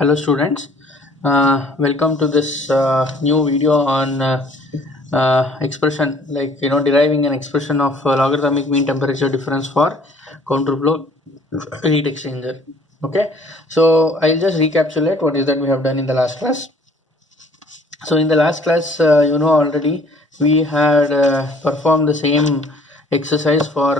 Hello students, welcome to this new video on expression, deriving an expression of logarithmic mean temperature difference for counterflow heat exchanger. Okay, so I'll just recapitulate what is that we have done in the last class. So in the last class, already we had performed the same exercise for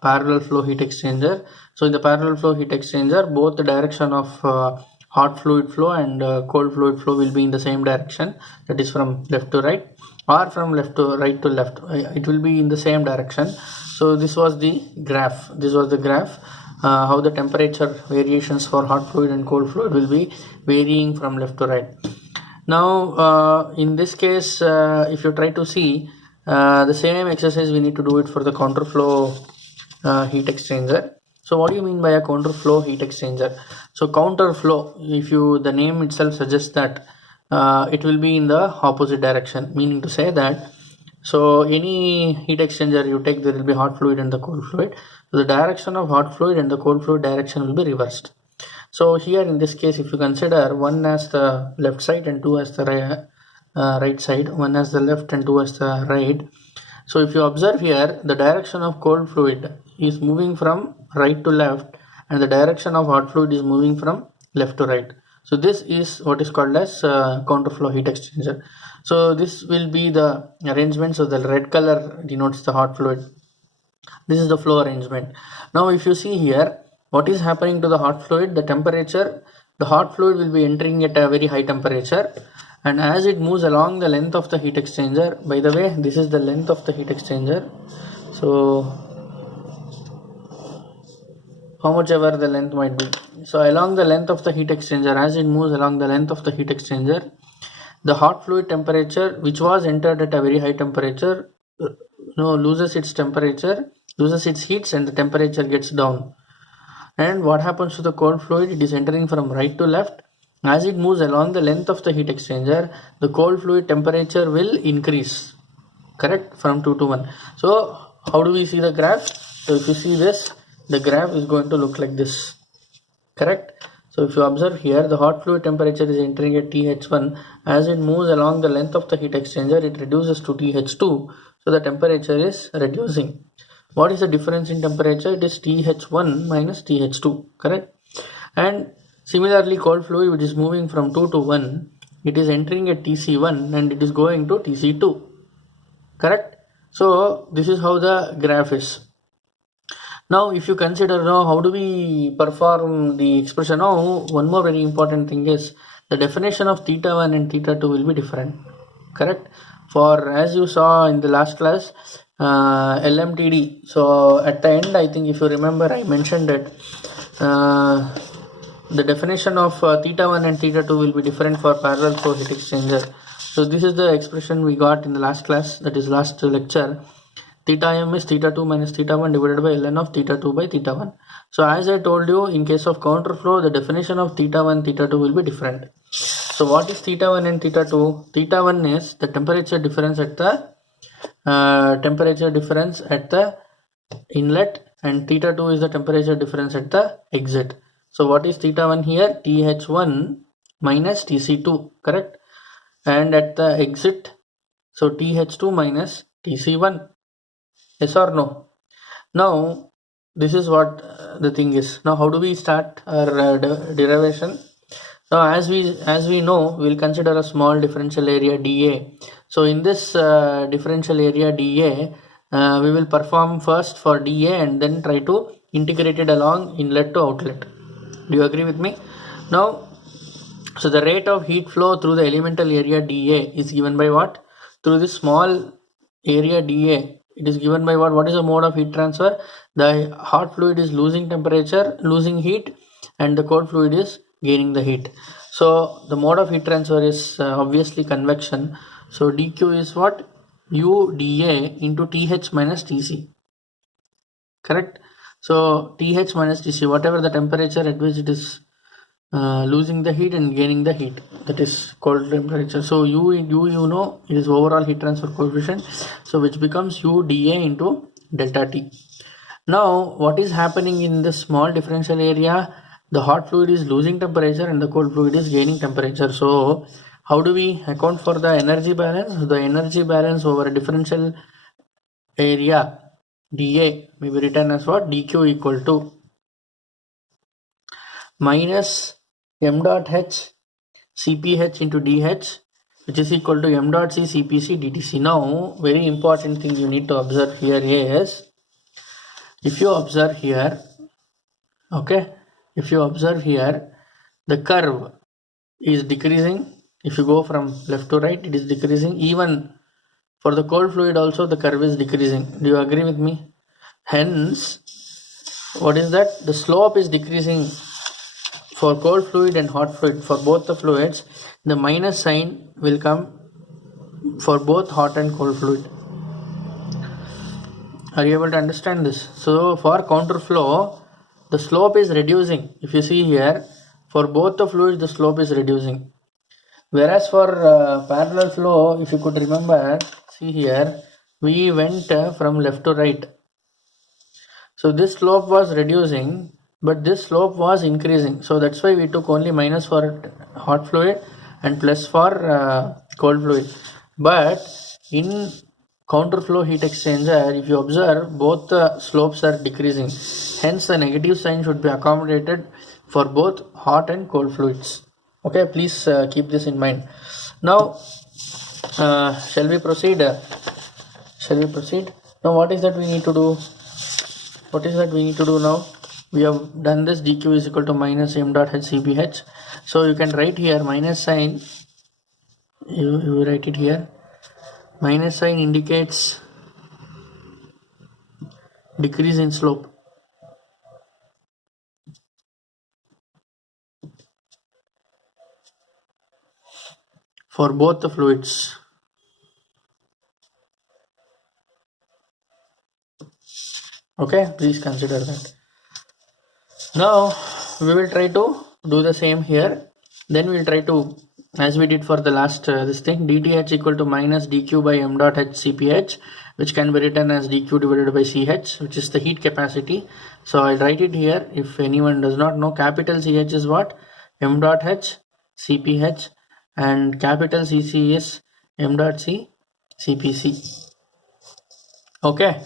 parallel flow heat exchanger. So in the parallel flow heat exchanger, both the direction of hot fluid flow and cold fluid flow will be in the same direction, that is from left to right or from left to right to left. It will be in the same direction. So this was the graph. How the temperature variations for hot fluid and cold fluid will be varying from left to right. Now in this case, if you try to see the same exercise, we need to do it for the counterflow heat exchanger. So what do you mean by a counterflow heat exchanger? So counterflow, the name itself suggests that it will be in the opposite direction, meaning to say that so any heat exchanger you take, there will be hot fluid and the cold fluid. So the direction of hot fluid and the cold fluid direction will be reversed. So here in this case, if you consider one as the left side and two as the right side, one as the left and two as the right. So if you observe here, the direction of cold fluid is moving from right to left and the direction of hot fluid is moving from left to right. So this is what is called as counterflow heat exchanger. So this will be the arrangement. So the red color denotes the hot fluid. This is the flow arrangement. Now if you see here, what is happening to the hot fluid? The hot fluid will be entering at a very high temperature, and as it moves along the length of the heat exchanger, by the way, this is the length of the heat exchanger. So how much ever the length might be. So along the length of the heat exchanger, as it moves along the length of the heat exchanger, the hot fluid temperature, which was entered at a very high temperature, loses its heats, and the temperature gets down. And what happens to the cold fluid? It is entering from right to left. As it moves along the length of the heat exchanger, the cold fluid temperature will increase, correct, from 2 to 1. So how do we see the graph? So if you see this, the graph is going to look like this, correct. So if you observe here, the hot fluid temperature is entering at TH1. As it moves along the length of the heat exchanger, it reduces to TH2. So the temperature is reducing. What is the difference in temperature? It is TH1 minus TH2, correct. And similarly, cold fluid, which is moving from 2 to 1, it is entering at TC1 and it is going to TC2, correct. So this is how the graph is. Now if you consider how do we perform the expression. Now one more very important thing is the definition of theta 1 and theta 2 will be different, correct. For as you saw in the last class, LMTD. So at the end, I think if you remember, I mentioned that the definition of theta 1 and theta 2 will be different for parallel flow heat exchanger. So this is the expression we got in the last class, that is last lecture. Theta m is theta 2 minus theta 1 divided by ln of theta 2 by theta 1. So as I told you, in case of counterflow, the definition of theta 1, theta 2 will be different. So what is theta 1 and theta 2? Theta 1 is the temperature difference at the inlet, and theta 2 is the temperature difference at the exit. So what is theta 1 here? TH1 minus TC2, correct. And at the exit, so TH2 minus TC1. Yes or no? Now this is what the thing is. Now how do we start our derivation? Now as we know, we will consider a small differential area dA. So in this differential area dA, we will perform first for dA and then try to integrate it along inlet to outlet. Do you agree with me? Now, so the rate of heat flow through the elemental area dA is given by what? Through this small area dA, it is given by what? What is the mode of heat transfer? The hot fluid is losing heat, and the cold fluid is gaining the heat. So the mode of heat transfer is obviously convection. So dq is what? U dA into TH minus TC, correct. So TH minus TC, whatever the temperature at which it is losing the heat and gaining the heat, that is cold temperature. So U it is overall heat transfer coefficient, so which becomes U dA into delta T. Now what is happening in this small differential area? the hot fluid is losing temperature and the cold fluid is gaining temperature. So how do we account for the energy balance? The energy balance over a differential area dA may be written as what? dq equal to minus m dot h cph into dh, which is equal to m dot c cpc dtc. Now very important thing you need to observe here is, if you observe here, okay, if you observe here, the curve is decreasing. If you go from left to right, it is decreasing. Even for the cold fluid also the curve is decreasing. Do you agree with me? Hence, what is that? The slope is decreasing for cold fluid and hot fluid. For both the fluids, the minus sign will come for both hot and cold fluid. Are you able to understand this? So for counterflow, the slope is reducing. If you see here, for both the fluids the slope is reducing. Whereas for parallel flow, if you could remember, see here, we went from left to right. So this slope was reducing, but this slope was increasing. So that's why we took only minus for hot fluid and plus for cold fluid. But in counterflow heat exchanger, if you observe, both the slopes are decreasing. Hence the negative sign should be accommodated for both hot and cold fluids. Okay, please keep this in mind. Now shall we proceed? Now what is that we need to do? What is that we need to do now? We have done this. dq is equal to minus m dot h cph. So you can write here minus sign. You write it here. Minus sign indicates decrease in slope. For both the fluids. Okay, please consider that. Now we will try to do the same here. Then we will try to, as we did for the last this thing, dTh equal to minus dq by m dot h cph, which can be written as dq divided by ch, which is the heat capacity. So I'll write it here. If anyone does not know, capital ch is what? M dot h cph, and capital cc is m dot c cpc. Okay.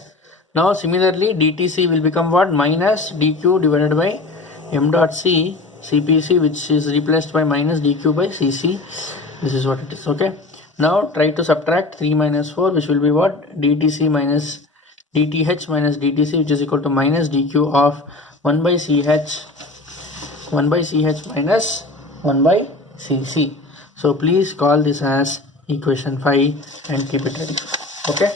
Now similarly dTc will become what? Minus dq divided by m dot c cpc, which is replaced by minus dq by cc. This is what it is. Okay. Now try to subtract 3 minus 4, which will be what? dTc minus dTh minus dTc, which is equal to minus dq of 1 by ch minus 1 by cc. So please call this as equation 5 and keep it ready. Okay.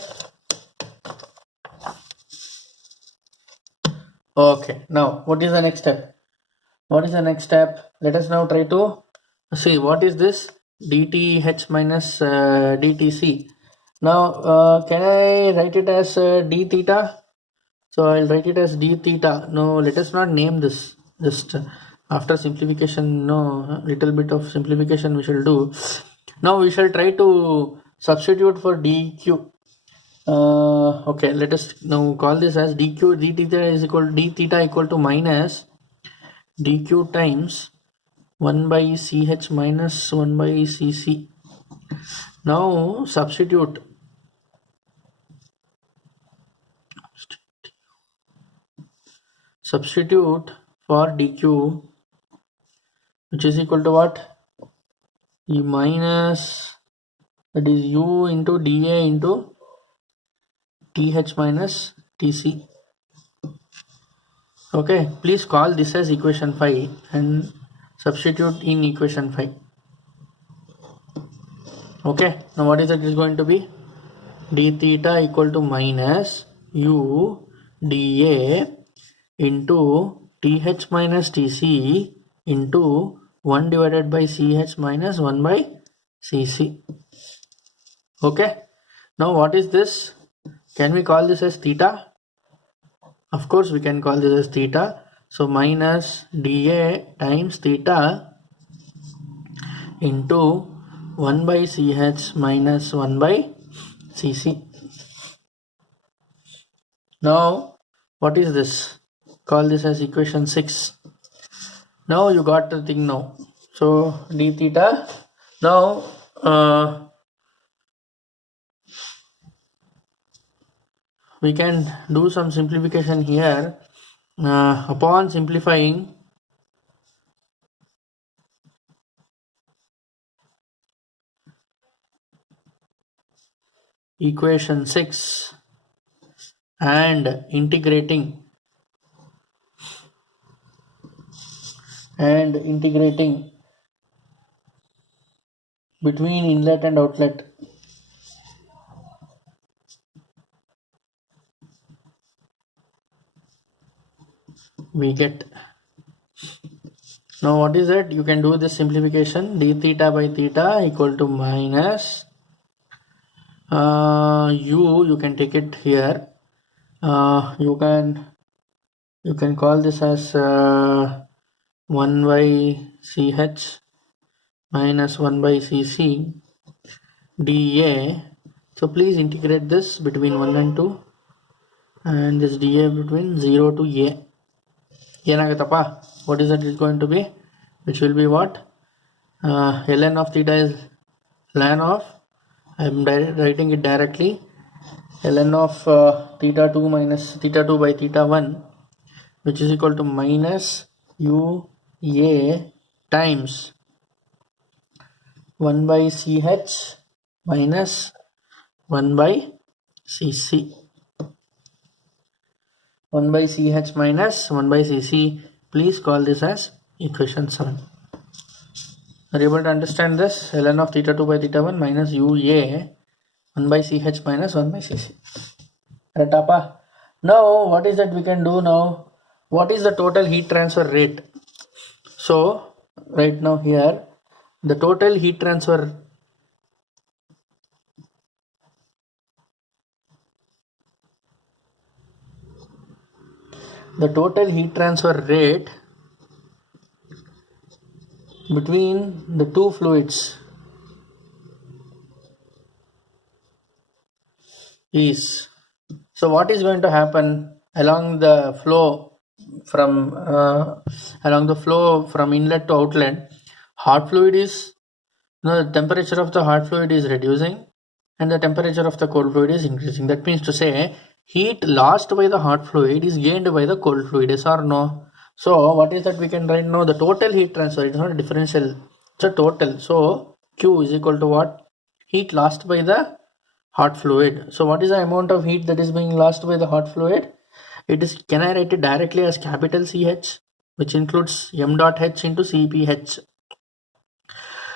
Okay, now what is the next step? What is the next step? Let us now try to see what is this dTh minus dTc. Now can I write it as d theta? So I'll write it as d theta. No, let us not name this. Just after simplification, no, little bit of simplification we shall do. Now we shall try to substitute for dq. Okay, let us now call this as dq. d theta is equal to d theta equal to minus dq times 1 by ch minus 1 by cc. Now substitute for dq, which is equal to what? E minus, that is u into dA into th minus tc. Okay, please call this as equation 5 and substitute in equation 5. Okay, now what is it is going to be? D theta equal to minus u dA into th minus tc into 1 divided by ch minus 1 by cc. Okay, now what is this? Can we call this as theta? Of course we can call this as theta. So minus dA times theta into 1 by ch minus 1 by cc. Now what is this? Call this as equation 6. Now you got the thing now. So d theta. Now we can do some simplification here. Upon simplifying, equation 6 and integrating between inlet and outlet, we get, now what is it? You can do this simplification. D theta by theta equal to minus you can take it here. You can call this as 1 by ch minus 1 by cc dA. So please integrate this between 1 and 2 and this dA between 0 to a. What is that is going to be? Which will be what? Ln of theta is ln of, I am writing it directly, ln of theta 2 minus theta 2 by theta 1, which is equal to minus ua times 1 by ch minus 1 by cc. 1 by ch minus 1 by cc. Please call this as equation 7. Are you able to understand this? Ln of theta 2 by theta 1 minus ua 1 by ch minus 1 by cc. Right, now what is that we can do now? What is the total heat transfer rate? So right now here the total heat transfer rate between the two fluids is, so what is going to happen along the flow from inlet to outlet? Hot fluid is, the temperature of the hot fluid is reducing and the temperature of the cold fluid is increasing. That means to say heat lost by the hot fluid is gained by the cold fluid, yes or no? So what is that we can write now? The total heat transfer, it is not a differential, it's a total. So Q is equal to what? Heat lost by the hot fluid. So what is the amount of heat that is being lost by the hot fluid? It is, can I write it directly as capital CH, which includes m dot h into CPH.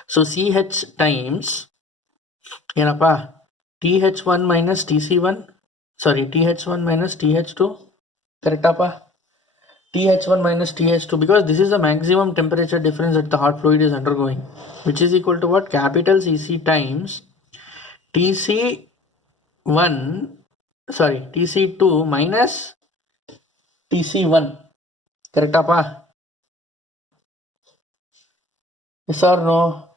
So CH times TH1 minus TC1, sorry, TH1 minus TH2, correct TH1 minus TH2, because this is the maximum temperature difference that the hot fluid is undergoing, which is equal to what? Capital CC times TC2 minus TC1, correct yes or no?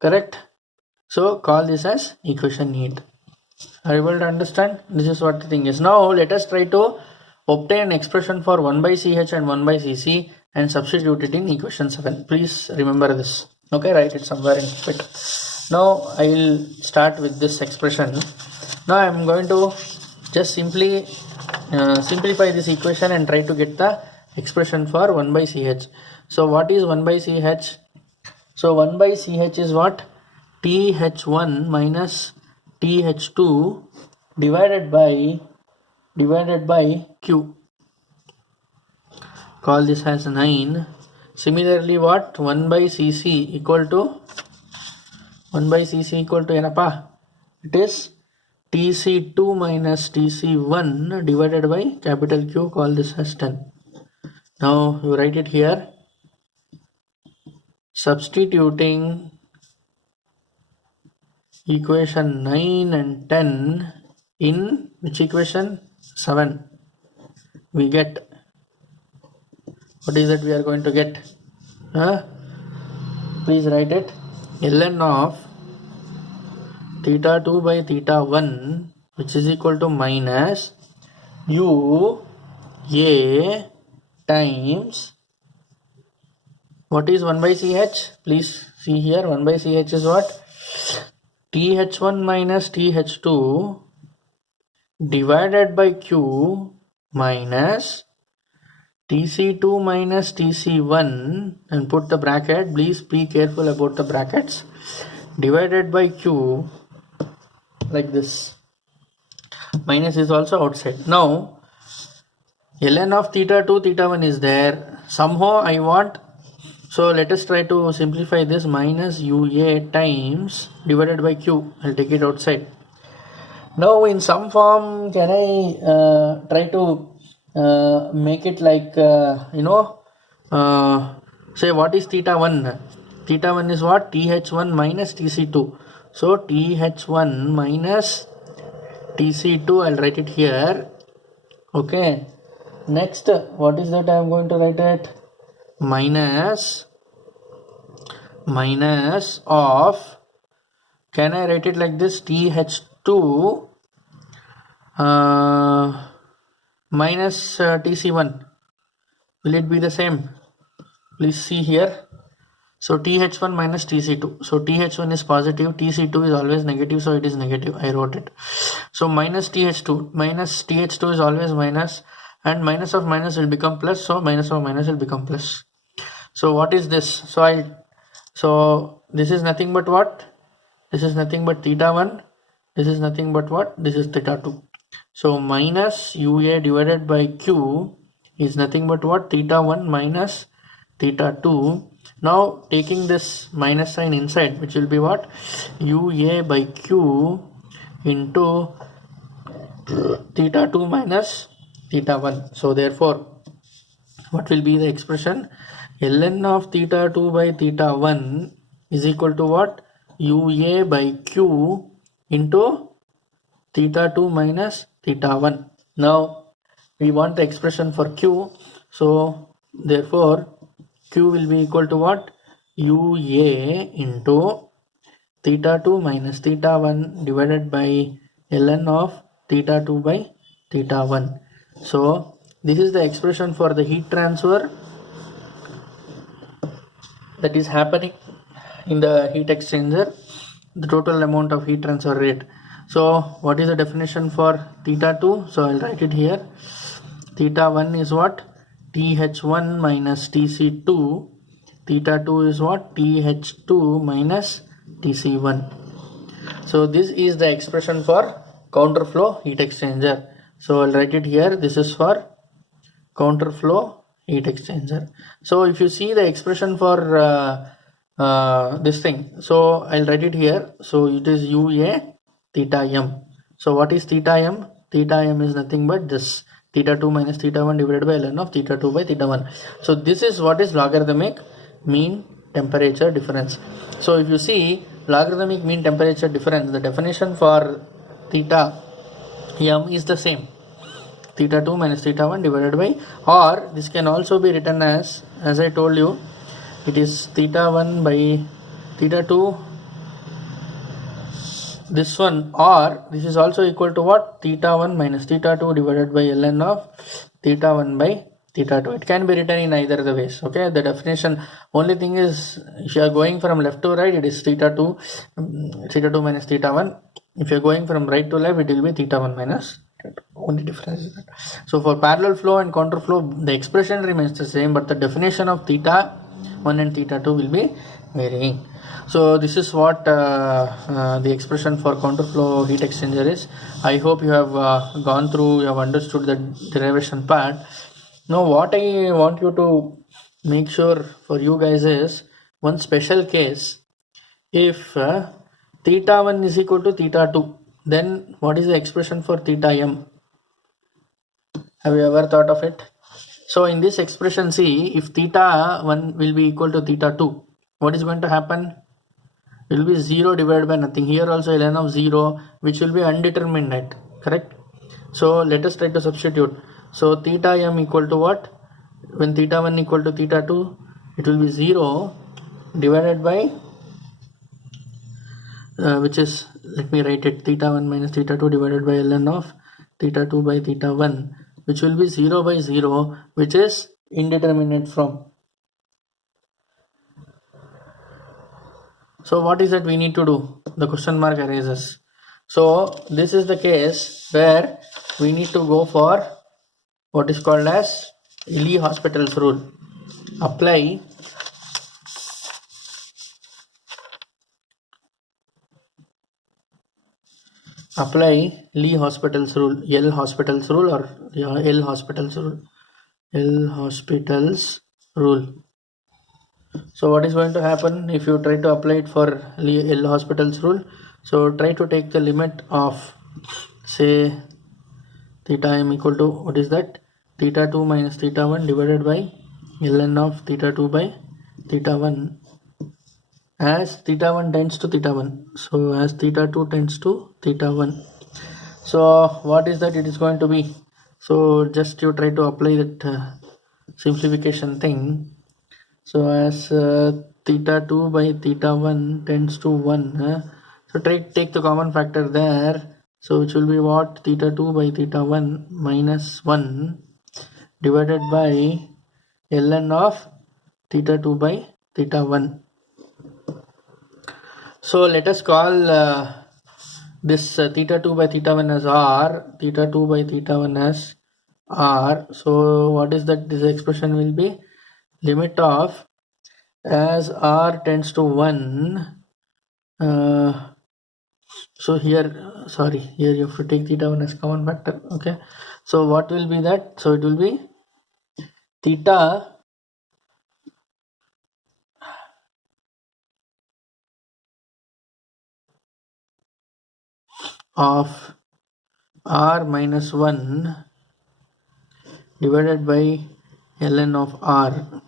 Correct. So call this as equation 8. Are you able to understand? This is what the thing is. Now let us try to obtain an expression for 1 by ch and 1 by cc and substitute it in equation 7. Please remember this. Okay, write it somewhere and keep it. Now I will start with this expression. Now I am going to just simply simplify this equation and try to get the expression for 1 by ch. So what is 1 by ch? So 1 by ch is what? TH1 minus TH2 divided by Q. Call this as 9. Similarly, what? 1 by Cc equal to ಏನಪ್ಪ? It is TC2 minus TC1 divided by capital Q. Call this as 10. Now you write it here. Substituting equation 9 and 10 in which equation? 7. We get, what is that we are going to get? Please write it. Ln of theta 2 by theta 1, which is equal to minus u a times What is 1 by ch? Please see here, 1 by ch is what? th1 minus th2 divided by q minus tc2 minus tc1, and put the bracket. Please be careful about the brackets. Divided by q, like this. Minus is also outside. Now ln of theta 2 theta 1 is there. Somehow I want, so let us try to simplify this. Minus ua times divided by q. I'll take it outside. Now in some form, can I try to make it like say what is theta 1? Theta 1 is what? th1 minus tc2. So th1 minus tc2, I'll write it here. Okay, next what is that? I am going to write it minus of, can I write it like this? th2 minus tc1. Will it be the same? Please see here. So th1 minus tc2. So th1 is positive, tc2 is always negative, so it is negative. I wrote it. So minus th2 minus th2 is always minus, and minus of minus will become plus, so minus of minus will become plus. So what is this? So this is nothing but what? This is nothing but theta 1. This is nothing but what? This is theta 2. So minus ua divided by q is nothing but what? Theta 1 minus theta 2. Now taking this minus sign inside, which will be what? ua by q into theta 2 minus theta 1. So therefore, what will be the expression? Ln of theta 2 by theta 1 is equal to what? ua by q into theta 2 minus theta 1. Now we want the expression for q, so therefore q will be equal to what? ua into theta 2 minus theta 1 divided by ln of theta 2 by theta 1. So this is the expression for the heat transfer that is happening in the heat exchanger, the total amount of heat transfer rate. So what is the definition for theta 2? So I'll write it here. Theta 1 is what? th1 minus tc2. Theta 2 is what? th2 minus tc1. So this is the expression for counterflow heat exchanger. So I'll write it here. This is for counterflow heat exchanger. So if you see the expression for this thing, so I'll write it here. So it is ua theta m. So what is theta m? Theta m is nothing but this theta 2 minus theta 1 divided by ln of theta 2 by theta 1. So this is what is logarithmic mean temperature difference. So if you see logarithmic mean temperature difference, the definition for theta m is the same. Theta 2 minus theta 1 divided by, or this can also be written as I told you, it is theta 1 by theta 2, this one, or this is also equal to what? Theta 1 minus theta 2 divided by ln of theta 1 by theta 2. It can be written in either the ways. Okay, the definition, only thing is, if you are going from left to right, it is theta 2 minus theta 1. If you are going from right to left, it will be theta 1 minus. Only difference is that. So for parallel flow and counter flow, the expression remains the same, but the definition of theta 1 and theta 2 will be varying. So this is what the expression for counter flow heat exchanger is. I hope you have gone through, you have understood the derivation part. Now what I want you to make sure for you guys is one special case. If theta 1 is equal to theta 2, then what is the expression for theta m? Have you ever thought of it? So in this expression, see, if theta 1 will be equal to theta 2, what is going to happen? It will be 0 divided by nothing. Here also ln of 0, which will be undetermined net, correct? So let us try to substitute. So theta m equal to what? When theta 1 equal to theta 2, it will be 0 divided by which is, let me write it, theta 1 minus theta 2 divided by ln of theta 2 by theta 1, which will be 0 by 0, which is indeterminate from. So what is that we need to do? The question mark arises. So this is the case where we need to go for what is called as Lee Hospital's rule. Apply Lee Hospital's rule, L Hospital's rule, or L Hospital's rule, L Hospital's rule. So what is going to happen if you try to apply it for L Hospital's rule? So try to take the limit of, say, theta m equal to, what is that, theta 2 minus theta 1 divided by ln of theta 2 by theta 1, as theta 1 tends to theta 1. So as theta 2 tends to theta 1. So what is that it is going to be? So just you try to apply that simplification thing. So as theta 2 by theta 1 tends to 1, so take the common factor there. So which will be what? Theta 2 by theta 1 minus 1 divided by ln of theta 2 by theta 1. So let us call this theta 2 by theta 1 as r, theta 2 by theta 1 as r. So what is that? This expression will be limit of, as r tends to 1, so here you have to take theta 1 as common factor. Okay, so what will be that? So it will be theta of r minus 1 divided by ln of r.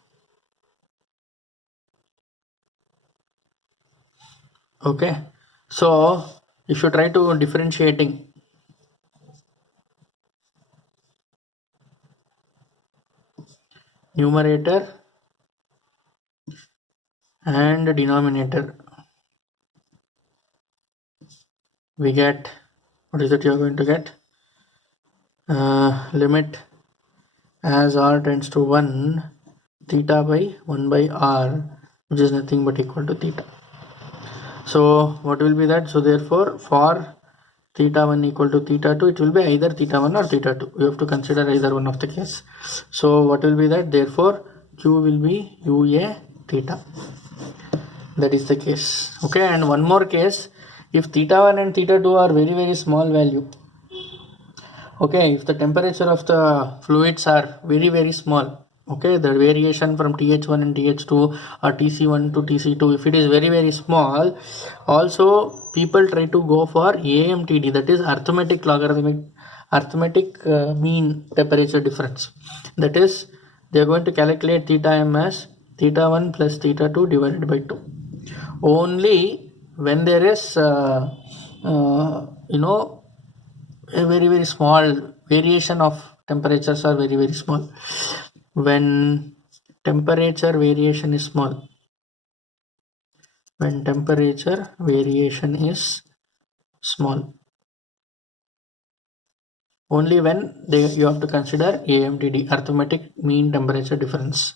Okay, so if you try to differentiating, numerator and denominator, we get, what is it you are going to get? Limit as r tends to 1, theta by 1 by r, which is nothing but equal to theta. So what will be that? So therefore for theta 1 equal to theta 2, it will be either theta 1 or theta 2. You have to consider either one of the case. So what will be that? Therefore q will be ua theta. That is the case. Okay, and one more case, if theta 1 and theta 2 are very, very small value. Okay, if the temperature of the fluids are very, very small, okay, the variation from TH1 and TH2 or TC1 to TC2, if it is very, very small, also people try to go for AMTD, that is arithmetic mean temperature difference. That is, they are going to calculate theta m as theta 1 plus theta 2 divided by 2. Only when there is a very, very small variation of temperatures are very, very small. When temperature variation is small, only when you have to consider AMTD, arithmetic mean temperature difference.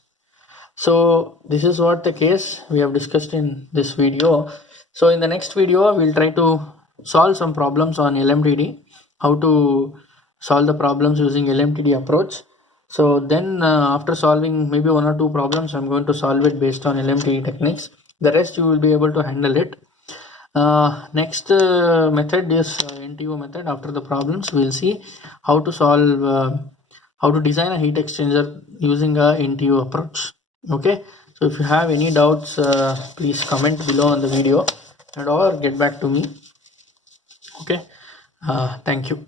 So this is what the case we have discussed in this video. So in the next video we'll try to solve some problems on LMTD, how to solve the problems using LMTD approach. So then after solving maybe one or two problems, I'm going to solve it based on LMTD techniques. The rest you will be able to handle it. Next method is NTO method. After the problems we'll see how to solve how to design a heat exchanger using a NTO approach. Okay, so if you have any doubts, please comment below on the video and or get back to me. Okay, thank you.